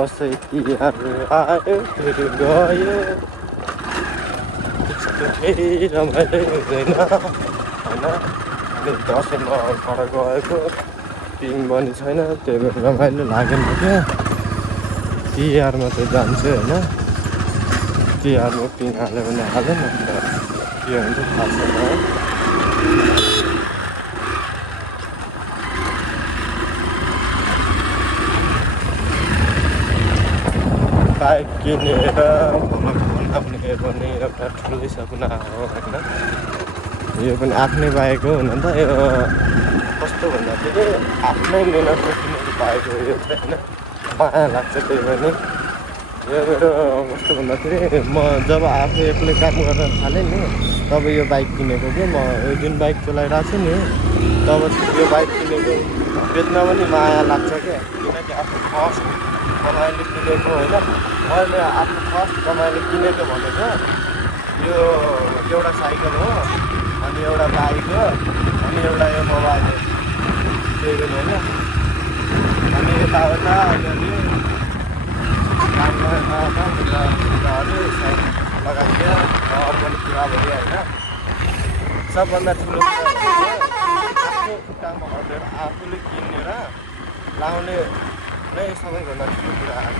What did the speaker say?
दसैँ तिहार आयो फेरि गयो त्यस्तो केही रमाइलो हुँदैन होइन। अनि दसैँमा पर गएको पिङ पनि छैन, त्यही भएर रमाइलो लागेन क्या। तिहारमा चाहिँ जान्छु होइन, तिहारमा पिङ हाल्यो भने हाल्यो, नत्र के हुन्छ थाहा छैन है। बाइक किनेर भ्लग बनाउने पनि एउटा ठुलै सपना हो होइन। यो पनि आफ्नै बाइक हो हुन त, यो कस्तो भन्दाखेरि आफ्नै मिहिनेतले किनेको बाइक हो यो चाहिँ होइन। माया लाग्छ त्यही पनि। यो मेरो कस्तो भन्दाखेरि म जब आफू एक्लै काम गर्न थालेँ नि, तब यो बाइक किनेको कि म यो जुन बाइक चलाइरहेको छु नि, तब यो बाइक किनेको बेच्न पनि माया लाग्छ क्या। किनकि आफ्नो फर्स्ट कमाइले किनेको होइन। मैले आफ्नो फर्स्ट कमाइले किनेको भनेको यो एउटा साइकल हो, अनि एउटा बाइक हो, अनि एउटा यो मोबाइल हो, त्यही पनि होइन। अनि यताउता अलिअलि काम कुराहरू लगाइदियो घर पनि पुरा भयो होइन। सबभन्दा ठुलो कुरा आफ्नो खुट्टामा हटेर आफूले किनेर लाउने नै सबैभन्दा ठुलो कुरा हो।